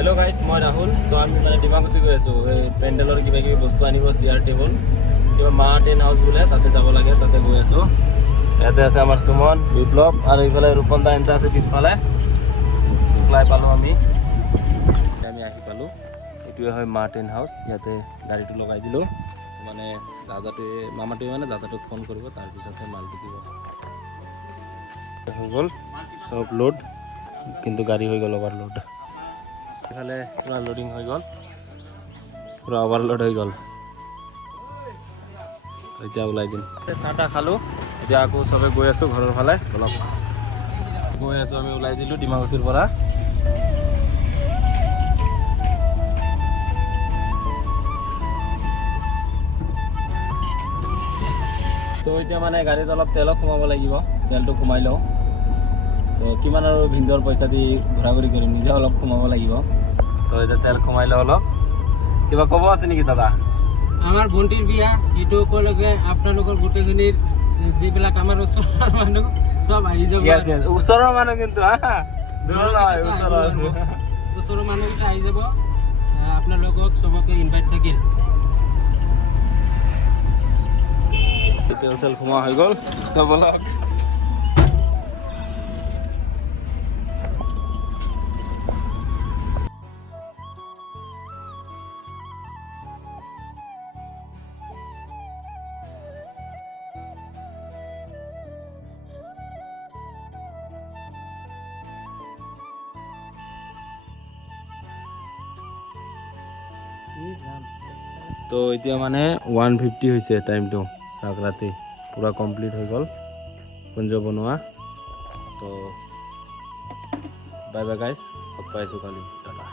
hello guys मैं राहुल तो आम मैं डिमाकुसी गई आसो पेंडेलर क्या कि बस्तु आनिब चेयर टेबल क्या मार्टेन हाउस बोले ताते যাব লাগে ताते गई आसो ইয়াতে আছে আমার সুমন বিপ্লব আর এইফালে রূপন দা এন্টা আছে পিছফালে শুক্লাই পালো আমি আহি পালো এটুৱে হয় মাৰ্টেন হাউস ইয়াতে গাড়ীটো লগাই দিলো মানে দাদাটোৱে মামাটোৱে মানে দাদাটোক ফোন কৰিব তাৰ পিছতে মালটো দিব হৈ গ'ল সব লোড কিন্তু গাড়ী হৈ গ'ল ওভাৰলোড এফালে পুৰা লোডিং হৈ গ'ল পুৰা ওভাৰলোড হৈ গ'ল এতিয়া ওলাই দিম চাহটা খালোঁ এতিয়া আকৌ চবে গৈ আছোঁ ঘৰৰ ফালে অলপ গৈ আছোঁ আমি ওলাই দিলোঁ ডিমাকুছিৰ পৰা তো এতিয়া মানে গাড়ীত অলপ তেলো সোমাব লাগিব তেলটো সোমাই লওঁ তো কিমান আৰু ভিন্দৰ পইচা দি ঘূৰা ঘূৰি কৰিম নিজে অলপ সোমাব লাগিব তো এতিয়া তেল সোমাই লওঁ অলপ কিবা ক'ব আছে নেকি দাদা আমার ভন্টির বিয়া এইটো উপলক্ষে আপোনালোকৰ গোটেইখিনিৰ যিবিলাক আমাৰ ওচৰৰ মানুহ সব আহি যাব ওচৰৰ মানুহ কিন্তু দূৰৰ নহয় ওচৰৰ মানুহকেইটা আহি যাব আপোনালোকক সবকে ইনভাইট থাকিল তেল চেল সোমোৱা হৈ গ'ল তো বলক তো এতিয়া মানে 150 হৈছে টাইমটো ৰাতি পুৰা কমপ্লিট হৈ গ'ল কুঞ্জ বনোৱা তো বাই বাই গাইছ লগ পাইছোঁ কালি টাটা